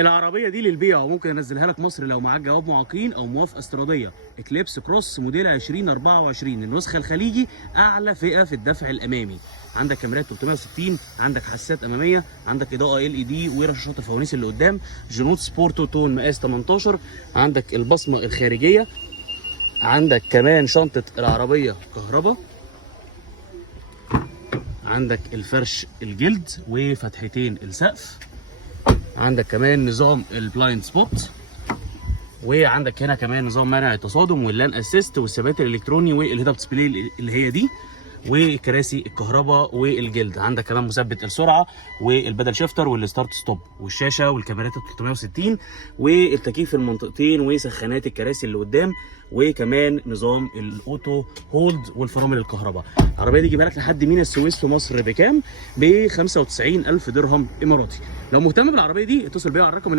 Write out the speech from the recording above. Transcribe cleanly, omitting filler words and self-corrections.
العربيه دي للبيع وممكن انزلها لك مصر لو معاك جواب معاقين او موافقه استيراديه. اكليبس كروس موديل 2024 النسخه الخليجي، اعلى فئه في الدفع الامامي. عندك كاميرات 360، عندك حساسات اماميه، عندك اضاءه LED ورشاشات الفوانيس اللي قدام، جنود سبورت تون مقاس 18، عندك البصمه الخارجيه، عندك كمان شنطه العربيه كهرباء، عندك الفرش الجلد وفتحتين السقف، عندك كمان نظام البلايند سبوت، وعندك هنا كمان نظام منع التصادم واللان اسيست والثبات الالكتروني والهيد اب ديسبلاي اللي هي دي، وكراسي الكهرباء والجلد. عندك كمان مثبت السرعه والبدل شيفتر والستارت ستوب والشاشه والكاميرات ال 360 والتكييف المنطقتين وسخانات الكراسي اللي قدام، وكمان نظام الاوتو هولد والفرامل الكهرباء. العربيه دي جيبها لك لحد مينا السويس في مصر بكام؟ ب 95,000 درهم اماراتي. لو مهتم بالعربيه دي اتصل بيا على الرقم